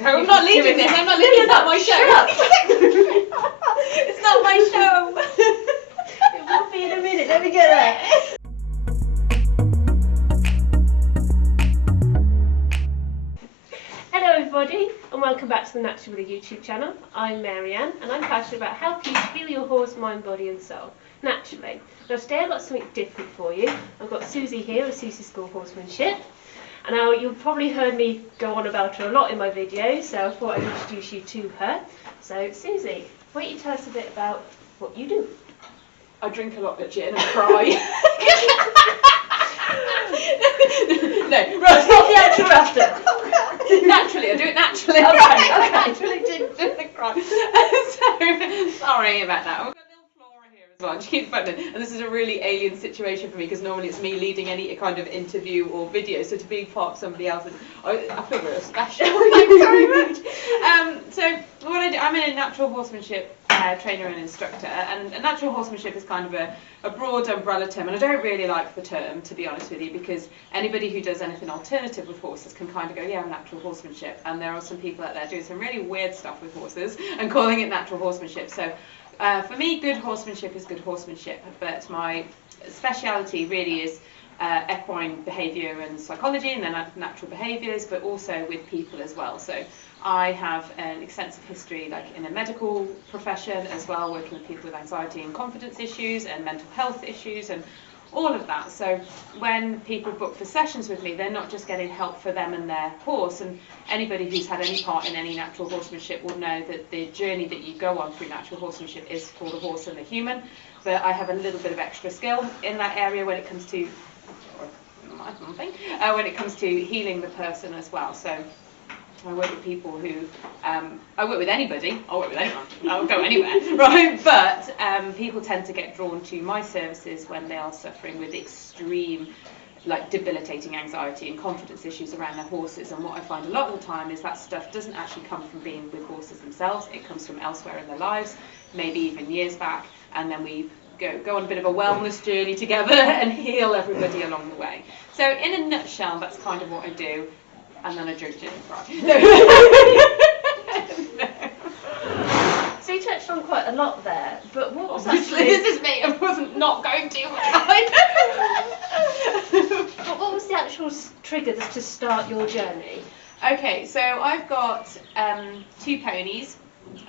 I'm not leading this. I'm not leading. It's not my show. It's not my show. It will be in a minute. Let me get there. Hello everybody, and welcome back to the Natural YouTube channel. I'm Marianne, and I'm passionate about helping you to feel your horse, mind, body and soul naturally. Now today I've got something different for you. I've got Suzie here of Suize School Horsemanship. And now you've probably heard me go on about her a lot in my videos, so I thought I'd introduce you to her. So Suzie, why don't you tell us a bit about what you do? I drink a lot of gin and cry. No, right, not the actual after. Naturally, I do it naturally. Okay, I okay. naturally do cry. So, sorry about that. We've got a little Flora here as well. She keeps putting and this is a really alien situation for me because normally it's me leading any kind of interview or video. So to be part of somebody else's, I feel real special. Thank you very much. So what I do, I'm a natural horsemanship trainer and instructor, and natural horsemanship is kind of a broad umbrella term, and I don't really like the term, to be honest with you, because anybody who does anything alternative with horses can kind of go, yeah, I'm natural horsemanship, and there are some people out there doing some really weird stuff with horses and calling it natural horsemanship. So for me, good horsemanship is good horsemanship, but my speciality really is equine behaviour and psychology, and then natural behaviours, but also with people as well. So I have an extensive history like in a medical profession as well, working with people with anxiety and confidence issues and mental health issues and all of that. So when people book for sessions with me, they're not just getting help for them and their horse, and anybody who's had any part in any natural horsemanship will know that the journey that you go on through natural horsemanship is for the horse and the human, but I have a little bit of extra skill in that area when it comes to when it comes to healing the person as well. So I work with people who, I work with anybody, I'll work with anyone, I'll go anywhere, right? But people tend to get drawn to my services when they are suffering with extreme, like debilitating anxiety and confidence issues around their horses. And what I find a lot of the time is that stuff doesn't actually come from being with horses themselves, it comes from elsewhere in their lives, maybe even years back, and then we go on a bit of a wellness journey together and heal everybody along the way. So in a nutshell, that's kind of what I do. And then I drink gin and cry. No. So you touched on quite a lot there, but what was Obviously, actually... this is me. I wasn't not going to. But what was the actual trigger to start your journey? Okay, so I've got 2 ponies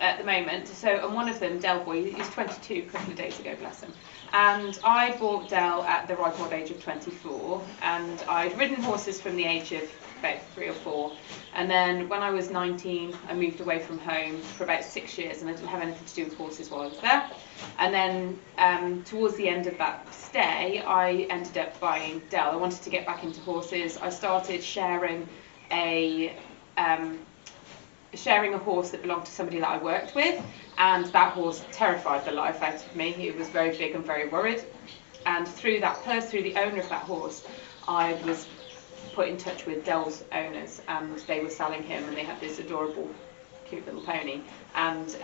at the moment. So, and one of them, Del Boy, he's 22 a couple of days ago, bless him. And I bought Del at the ripe old age of 24, and I'd ridden horses from the age of about 3 or 4, and then when I was 19 I moved away from home for about 6 years, and I didn't have anything to do with horses while I was there. And then towards the end of that stay I ended up buying Del. I wanted to get back into horses. I started sharing a horse that belonged to somebody that I worked with, and that horse terrified the life out of me. He was very big and very worried, and through the owner of that horse I was put in touch with Del's owners, and they were selling him, and they had this adorable cute little pony, and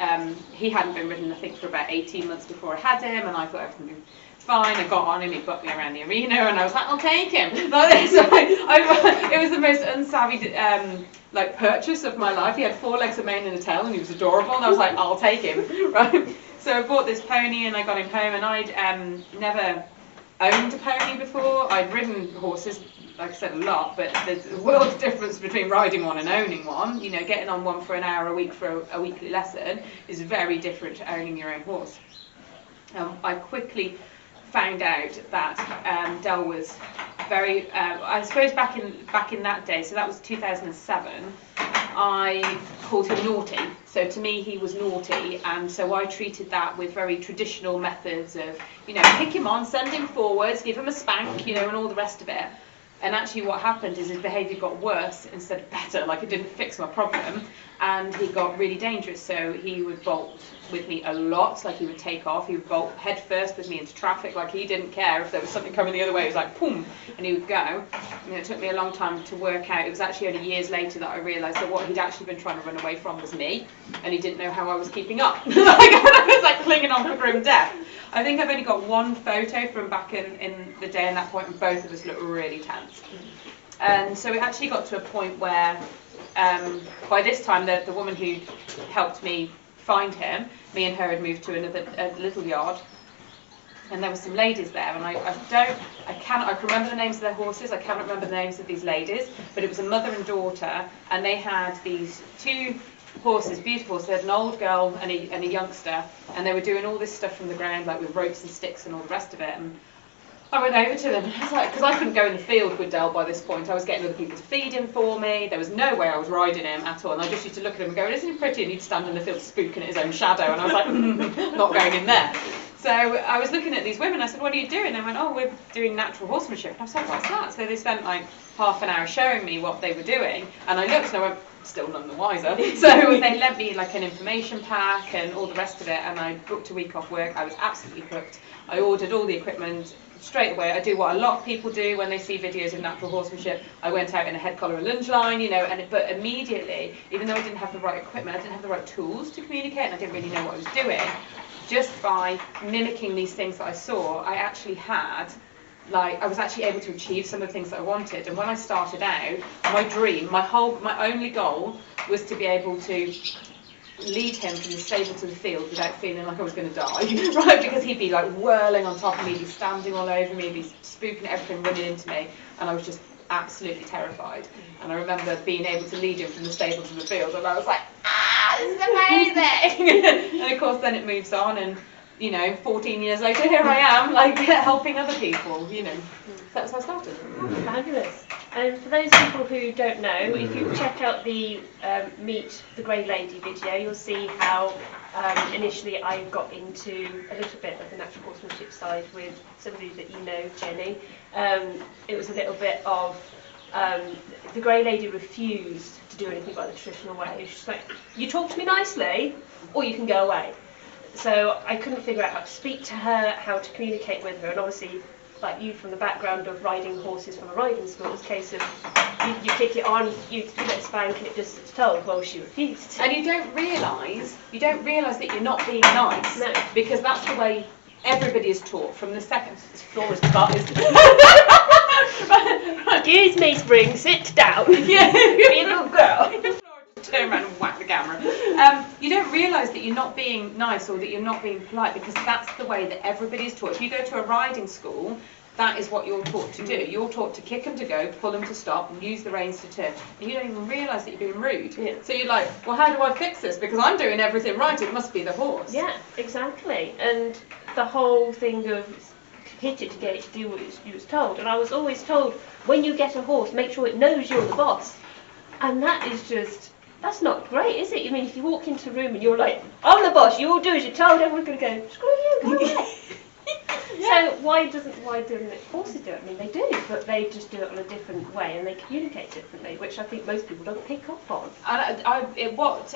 he hadn't been ridden I think for about 18 months before I had him, and I thought everything would be fine. I got on him, he bucked me around the arena, and I was like, I'll take him. So it was the most unsavvy like purchase of my life. He had 4 legs, a mane and a tail, and he was adorable, and I was like, I'll take him, right? So I bought this pony and I got him home, and I'd never owned a pony before. I'd ridden horses, like I said, a lot, but there's a world of difference between riding one and owning one. You know, getting on one for an hour a week for a weekly lesson is very different to owning your own horse. I quickly found out that Del was very, I suppose back in that day, so that was 2007, I called him naughty. So to me he was naughty, and so I treated that with very traditional methods of, you know, kick him on, send him forwards, give him a spank, you know, and all the rest of it. And actually what happened is his behaviour got worse instead of better, like it didn't fix my problem, and he got really dangerous. So he would bolt with me a lot, like he would take off, he would bolt head first with me into traffic, like he didn't care if there was something coming the other way, it was like boom, and he would go. And it took me a long time to work out. It was actually only years later that I realised that what he'd actually been trying to run away from was me, and he didn't know how I was keeping up. Like, I was like clinging on for grim death. I think I've only got one photo from back in the day at that point, and both of us look really tense. And so it actually got to a point where by this time, the woman who helped me find him, me and her had moved to a little yard, and there were some ladies there, and I can remember the names of their horses, I cannot remember the names of these ladies, but it was a mother and daughter, and they had these 2 horses, beautiful horses. They had an old girl and a youngster, and they were doing all this stuff from the ground, like with ropes and sticks and all the rest of it. And I went over to them, and I was like, because I couldn't go in the field with Dell by this point, I was getting other people to feed him for me, there was no way I was riding him at all, and I just used to look at him and go, isn't he pretty? And he'd stand in the field spooking at his own shadow, and I was like, not going in there. So I was looking at these women, I said, what are you doing? They went, oh, we're doing natural horsemanship. And I was like, what's that? So they spent like half an hour showing me what they were doing, and I looked and I went, still none the wiser. So they lent me like an information pack and all the rest of it, and I booked a week off work. I was absolutely hooked. I ordered all the equipment straight away. I do what a lot of people do when they see videos of natural horsemanship. I went out in a head collar and lunge line, you know, but immediately, even though I didn't have the right equipment, I didn't have the right tools to communicate, and I didn't really know what I was doing, just by mimicking these things that I saw, I actually had, like, I was actually able to achieve some of the things that I wanted. And when I started out, my dream, my only goal was to be able to lead him from the stable to the field without feeling like I was going to die, right? Because he'd be like whirling on top of me, he'd be standing all over me, he'd be spooking at everything, running into me, and I was just absolutely terrified. And I remember being able to lead him from the stable to the field, and I was like, this is amazing! And of course then it moves on, and you know, 14 years later, here I am, like, helping other people, you know. That's how I started. Fabulous. And for those people who don't know, if you check out the Meet the Grey Lady video, you'll see how initially I got into a little bit of the natural horsemanship side with somebody that you know, Jenny. It was a little bit of, the Grey Lady refused to do anything by the traditional way. She's like, you talk to me nicely, or you can go away. So I couldn't figure out how to speak to her, how to communicate with her, and obviously, like you from the background of riding horses from a riding school, it's a case of you kick it on, you give it a spank, and it does its told. Well, she refused. And you don't realise that you're not being nice, No. Because that's the way everybody is taught from the second. This floor is buzzed. Excuse me, Spring, sit down. Yeah, be a good girl. Turn around and whack the camera. You don't realise that you're not being nice or that you're not being polite, because that's the way that everybody is taught. If you go to a riding school, that is what you're taught to do. You're taught to kick them to go, pull them to stop, and use the reins to turn. And you don't even realise that you're being rude. Yeah. So you're like, well, how do I fix this? Because I'm doing everything right. It must be the horse. Yeah, exactly. And the whole thing of hit it to get it to do what you was told. And I was always told, when you get a horse, make sure it knows you're the boss. And that is just... that's not great, is it? I mean, if you walk into a room and you're like, I'm the boss, you all do as you're told, everyone's going to go, screw you, go away. Yeah. So why don't horses do it? I mean, they do, but they just do it in a different way, and they communicate differently, which I think most people don't pick up on. And what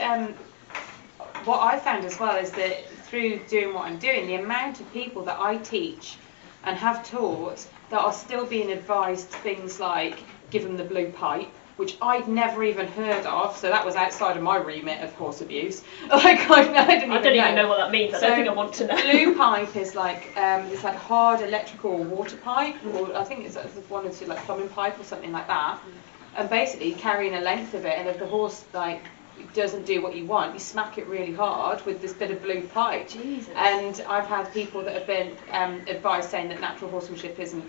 I found as well is that through doing what I'm doing, the amount of people that I teach and have taught that are still being advised things like give them the blue pipe, which I'd never even heard of, so that was outside of my remit of horse abuse. Like I didn't even know what that means. I don't think I want to know. Blue pipe is like this like hard electrical water pipe, or I think it's one or two like plumbing pipe or something like that. And basically carrying a length of it, and if the horse like doesn't do what you want, you smack it really hard with this bit of blue pipe. Jesus. And I've had people that have been advised saying that natural horsemanship isn't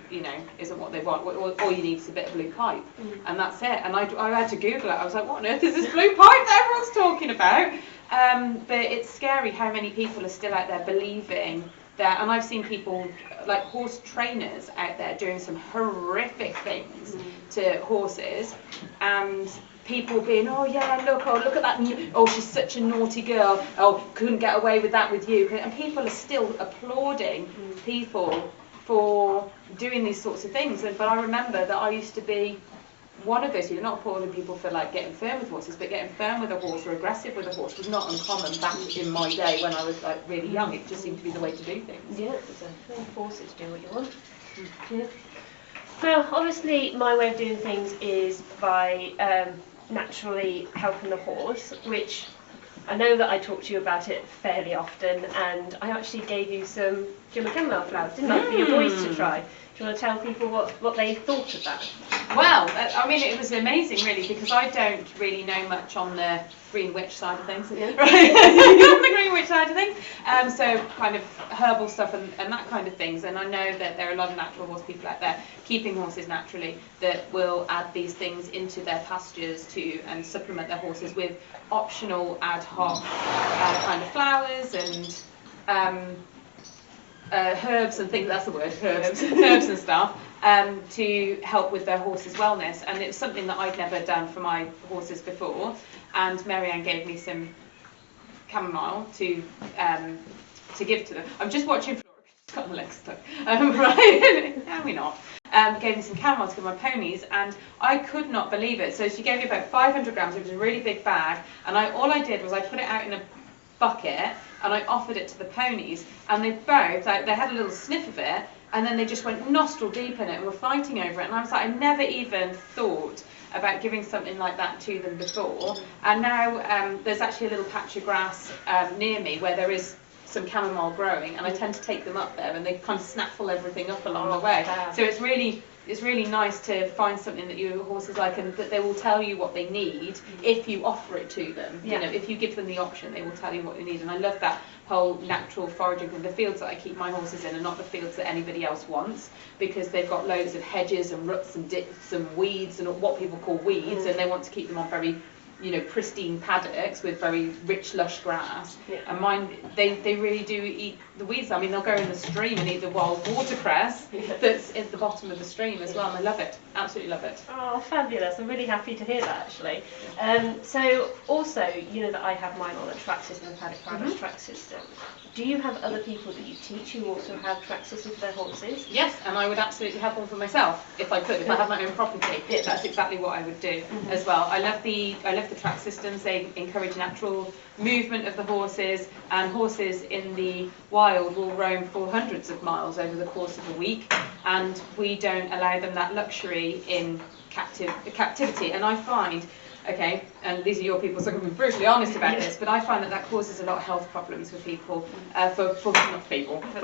what they want. All you need is a bit of blue pipe, and that's it. And I had to Google it. I was like, what on earth is this blue pipe that everyone's talking about? But it's scary how many people are still out there believing that. And I've seen people like horse trainers out there doing some horrific things to horses, and people being, oh yeah, look at that, oh she's such a naughty girl, oh couldn't get away with that with you, and people are still applauding people for doing these sorts of things. But I remember that I used to be one of those people, not applauding people for like getting firm with horses, but getting firm with a horse or aggressive with a horse was not uncommon back in my day when I was like really young. It just seemed to be the way to do things. Yeah, exactly. Force it to do what you want. Yeah. Well, obviously my way of doing things is by naturally helping the horse, which I know that I talk to you about it fairly often, and I actually gave you some Jim and Camomile flowers, didn't I, for your boys to try. Do you want to tell people what they thought of that? Well, I mean, it was amazing, really, because I don't really know much on the green witch side of things, Yeah. right? The green witch side of things. So kind of herbal stuff and that kind of things. And I know that there are a lot of natural horse people out there keeping horses naturally that will add these things into their pastures and supplement their horses with optional ad hoc kind of flowers and herbs and things. That's the word, herbs and stuff. To help with their horses' wellness, and it was something that I'd never done for my horses before. And Marianne gave me some chamomile to give to them. I'm just watching Flora, she's got my legs stuck. Right? No, we're not. Gave me some chamomile to give my ponies, and I could not believe it. So she gave me about 500 grams. It was a really big bag, and all I did was I put it out in a bucket and I offered it to the ponies, and they both they had a little sniff of it. And then they just went nostril deep in it and were fighting over it. And I was like, I never even thought about giving something like that to them before. And now there's actually a little patch of grass near me where there is some chamomile growing, and I tend to take them up there, and they kind of snaffle everything up along the way. So it's really nice to find something that your horses like, and that they will tell you what they need if you offer it to them. Yeah. You know, if you give them the option, they will tell you what they need. And I love that whole natural foraging thing. The fields that I keep my horses in are not the fields that anybody else wants, because they've got loads of hedges and roots and dips and weeds and what people call weeds, and they want to keep them on very, pristine paddocks with very rich, lush grass. Yeah. And mine, they really do eat the weeds. I mean, they'll go in the stream and eat the wild watercress that's at the bottom of the stream as well, and I love it. Absolutely love it. Oh, fabulous. I'm really happy to hear that, actually. So also, you know that I have mine on a track system, a paddock riders track system. Do you have other people that you teach who also have track systems for their horses? Yes, and I would absolutely have one for myself if I could. If I had my own property, that's exactly what I would do as well. I love the track systems. They encourage natural movement of the horses, and horses in the wild will roam for hundreds of miles over the course of a week, and we don't allow them that luxury in captivity. And I find, okay, and these are your people, so I can be brutally honest about this, but I find that causes a lot of health problems for people, for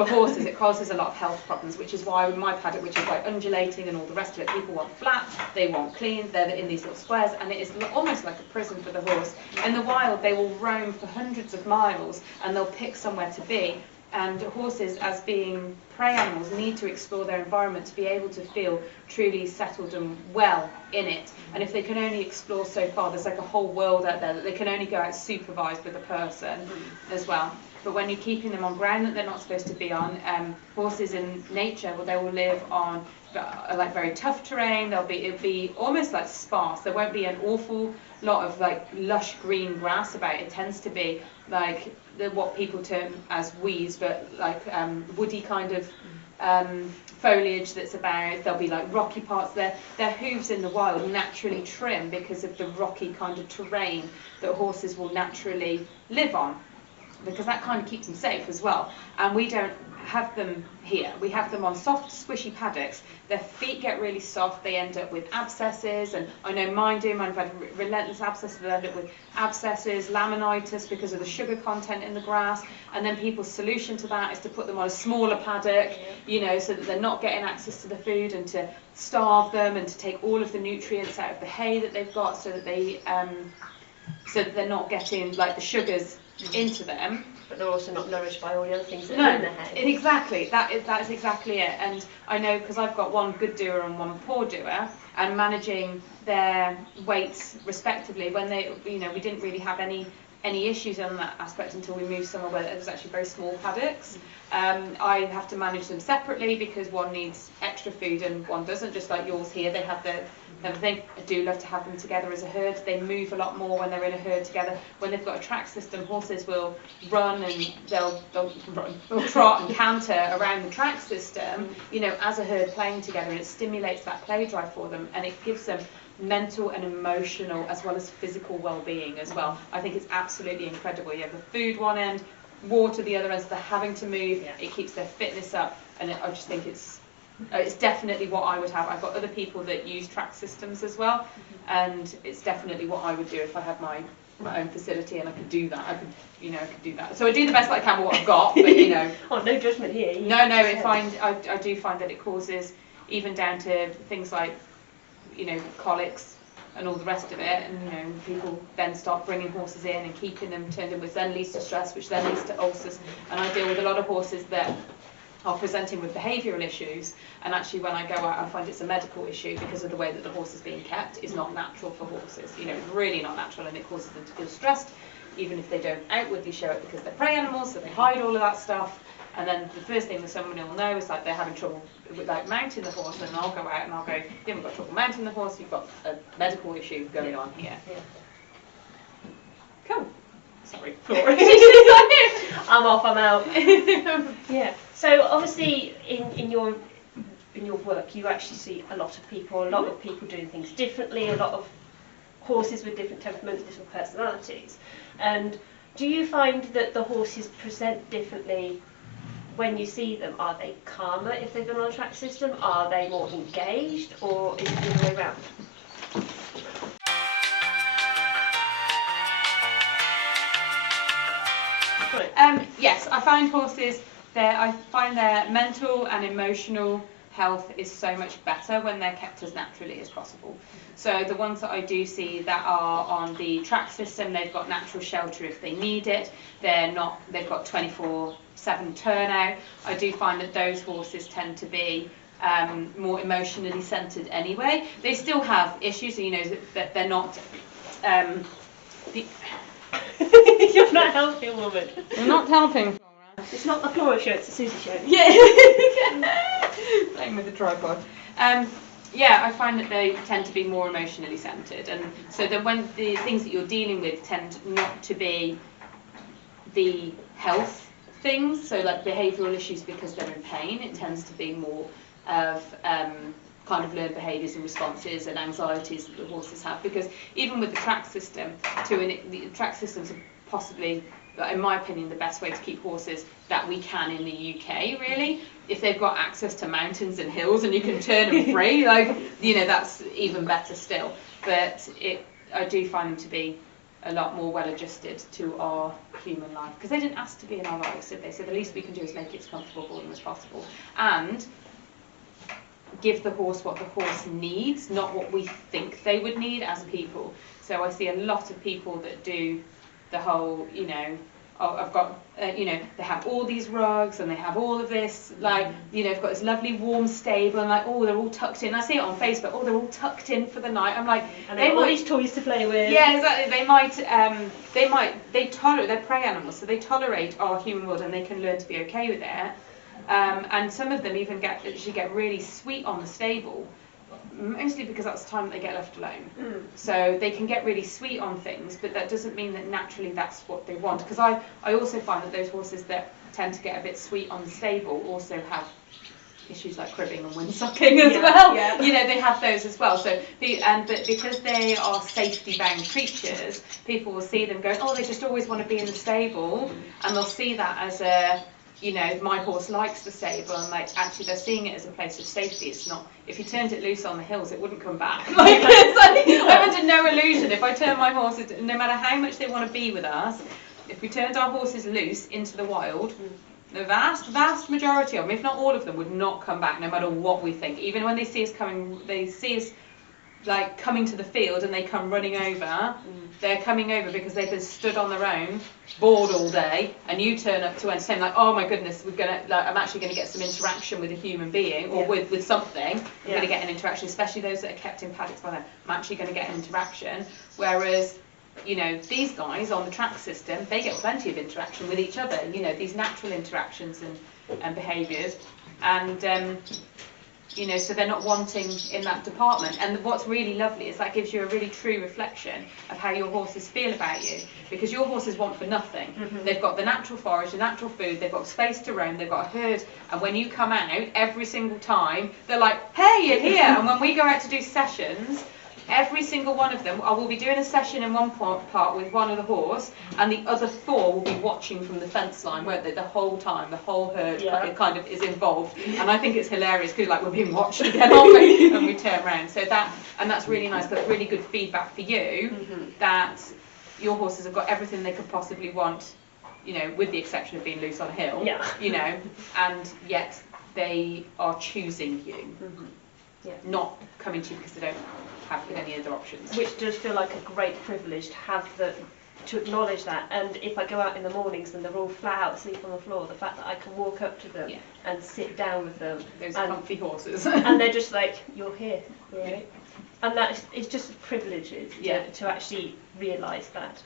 horses. It causes a lot of health problems, which is why with my paddock, which is like undulating and all the rest of it, people want flat, they want clean, they're in these little squares, and it is almost like a prison for the horse. In the wild, they will roam for hundreds of miles, and they'll pick somewhere to be. And horses, as being prey animals, need to explore their environment to be able to feel truly settled and well in it. And if they can only explore so far, there's like a whole world out there that they can only go out supervised with a person as well. But when you're keeping them on ground that they're not supposed to be on, horses in nature, well, they will live on like very tough terrain. It'll be almost like sparse. There won't be an awful lot of like lush green grass about it. It tends to be like what people term as weeds, but like woody kind of foliage that's about. There'll be like rocky parts there. Their hooves in the wild naturally trim because of the rocky kind of terrain that horses will naturally live on, because that kind of keeps them safe as well. And we don't have them here. We have them on soft, squishy paddocks. Their feet get really soft. They end up with abscesses, and I know mine do. Mine have had relentless abscesses. They end up with abscesses, laminitis because of the sugar content in the grass. And then people's solution to that is to put them on a smaller paddock, so that they're not getting access to the food, and to starve them and to take all of the nutrients out of the hay that they've got, so that they're not getting like the sugars into them. But they're also not nourished by all the other things that are in the hay. Exactly. That's exactly it. And I know, because I've got one good doer and one poor doer, and managing their weights respectively, when we didn't really have any issues on that aspect until we moved somewhere where there was actually very small paddocks. I have to manage them separately because one needs extra food and one doesn't, just like yours here. They have the thing. I do love to have them together as a herd. They move a lot more when they're in a herd together. When they've got a track system, horses will run, and they'll trot and canter around the track system, as a herd playing together, and it stimulates that play drive for them, and it gives them mental and emotional as well as physical well-being as well. I think it's absolutely incredible. You have the food one end, water the other end, so they're having to move. It keeps their fitness up, and I just think it's definitely what I would have. I've got other people that use track systems as well, and it's definitely what I would do if I had my own facility and I could do that. I could do that. So I do the best that I can with what I've got, but Oh, no judgment here. No, I do find that it causes even down to things like, you know, colics and all the rest of it, and you know, people then start bringing horses in and keeping them turned in, which then leads to stress, which then leads to ulcers. And I deal with a lot of horses that are presenting with behavioural issues, and actually when I go out I find it's a medical issue because of the way that the horse is being kept is not natural for horses. You know, it's really not natural, and it causes them to feel stressed, even if they don't outwardly show it, because they're prey animals, so they hide all of that stuff. And then the first thing that someone will know is like they're having trouble with like mounting the horse, and I'll go out and I'll go, you haven't got trouble mounting the horse, you've got a medical issue going on here. Cool. Sorry, Flora. I'm off, I'm out. Yeah. So obviously in your work you actually see a lot of people doing things differently, a lot of horses with different temperaments, different personalities. And do you find that the horses present differently when you see them? Are they calmer if they've been on a track system? Are they more engaged, or is it the other way around? Yes, I find horses, I find their mental and emotional health is so much better when they're kept as naturally as possible. So the ones that I do see that are on the track system, they've got natural shelter if they need it. They've got 24/7 turnout. I do find that those horses tend to be more emotionally centred anyway. They still have issues, you know, that they're not. You're not helping, woman. You're not helping. It's not the Flora show, it's the Suzie show. Yeah. Playing with the tripod. Yeah, I find that they tend to be more emotionally centred, and so that when the things that you're dealing with tend not to be the health things, so like behavioural issues because they're in pain, it tends to be more of kind of learned behaviours and responses and anxieties that the horses have. Because even with the track system, the track systems are possibly, in my opinion, the best way to keep horses that we can in the UK, really. If they've got access to mountains and hills and you can turn them free, like, you know, that's even better still. But I do find them to be a lot more well adjusted to our human life, because they didn't ask to be in our lives, did they? So the least we can do is make it as comfortable for them as possible, and give the horse what the horse needs, not what we think they would need as people. So I see a lot of people that do the whole, you know, oh, I've got, you know, they have all these rugs and they have all of this, like, you know, they've got this lovely warm stable, and like, oh, they're all tucked in. I see it on Facebook, oh, they're all tucked in for the night. I'm like, and they have all these toys to play with. Yeah, exactly. They tolerate, they're prey animals, so they tolerate our human world and they can learn to be okay with it. And some of them even get really sweet on the stable, mostly because that's the time that they get left alone. So they can get really sweet on things, but that doesn't mean that naturally that's what they want. Because I also find that those horses that tend to get a bit sweet on the stable also have issues like cribbing and windsucking as well. Yeah. You know, they have those as well. So but because they are safety-bound creatures, people will see them going, oh, they just always want to be in the stable, and they'll see that as a, you know, my horse likes the stable, and like actually they're seeing it as a place of safety. It's not, if you turned it loose on the hills, it wouldn't come back. Like, it's like, I'm under no illusion. If I turn my horses, no matter how much they want to be with us, if we turned our horses loose into the wild, the vast majority of them, if not all of them, would not come back, no matter what we think. Even when they see us coming, they see us like coming to the field and they come running over, they're coming over because they've been stood on their own, bored all day, and you turn up to entertain, like, oh my goodness, I'm actually going to get some interaction with a human being, or with something. I'm going to get an interaction, especially those that are kept in paddocks by them. I'm actually going to get an interaction. Whereas, you know, these guys on the track system, they get plenty of interaction with each other, you know, these natural interactions and behaviours, and you know, so they're not wanting in that department. And what's really lovely is that gives you a really true reflection of how your horses feel about you, because your horses want for nothing. They've got the natural forage, the natural food, they've got space to roam, they've got a herd, and when you come out, every single time, they're like, hey, you're here. And when we go out to do sessions, every single one of them, I will be doing a session in one part with one of the horse, and the other 4 will be watching from the fence line, won't they, the whole time, the whole herd kind of is involved. And I think it's hilarious, because like, we're being watched again, aren't we, when we turn around. So that's really nice, that's really good feedback for you, that your horses have got everything they could possibly want, you know, with the exception of being loose on a hill, you know, and yet they are choosing you. not coming to you because they don't have any other options. Which does feel like a great privilege to have to acknowledge that. And if I go out in the mornings and they're all flat out asleep on the floor, the fact that I can walk up to them and sit down with them, those comfy horses, and they're just like, you're here, right? And that is just a privilege to actually realise that.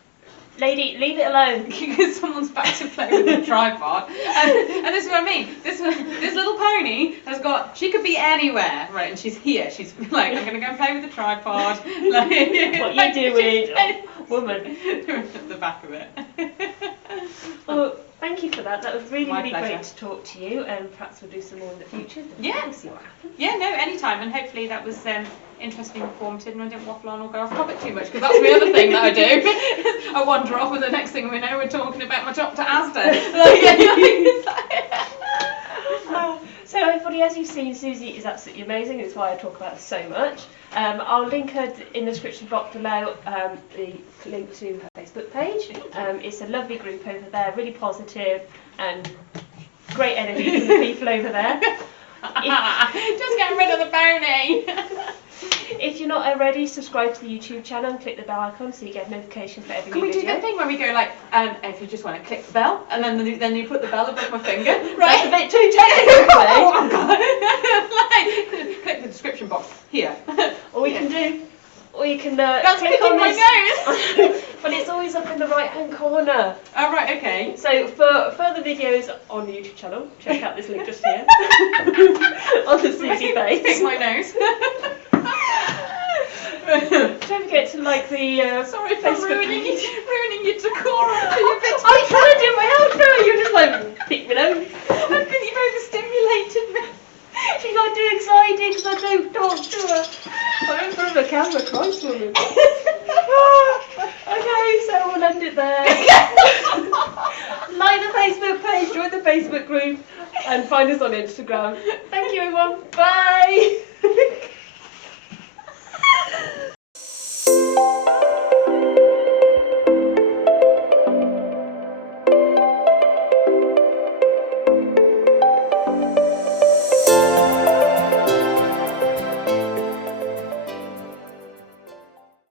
Lady, leave it alone. Someone's back to play with the tripod. And this is what I mean. This little pony has got, she could be anywhere, right? And she's here. She's like, I'm going to go and play with the tripod. Like, what are you doing? Woman. At the back of it. Well, thank you for that. That was really, My really pleasure. great to talk to you, and perhaps we'll do some more in the future. Yeah. We'll see what happens. Yeah, no, anytime. And hopefully that was interesting, informative, and I didn't waffle on or go off topic too much, because that's the other thing that I do. I wander off, and the next thing we know, we're talking about my trip to Asda. So everybody, as you've seen, Suzie is absolutely amazing. It's why I talk about her so much. I'll link her in the description box below, the link to her Facebook page. It's a lovely group over there, really positive and great energy from the people over there. Just get rid of the pony. If you're not already, subscribe to the YouTube channel and click the bell icon so you get notifications for every Can new we do video. that thing where we go like, if you just want to click the bell, and then you put the bell above my finger? Right, a bit too technical. Oh God! Like, click the description box here. Or you can click That's on my this. nose. But it's always up in the right hand corner. Oh right, okay. So for further videos on the YouTube channel, check out this link just here on the Suzie Pick page. my nose. Don't forget to like the Sorry for Facebook ruining page. your decorum. I'm trying to do my outro. You're just like pick me nose. I think you've overstimulated me. She's like too excited because I don't talk to her. I'm in front of the camera, Christ woman. Okay, so we'll end it there. Like the Facebook page, join the Facebook group, and find us on Instagram. Thank you, everyone. Bye.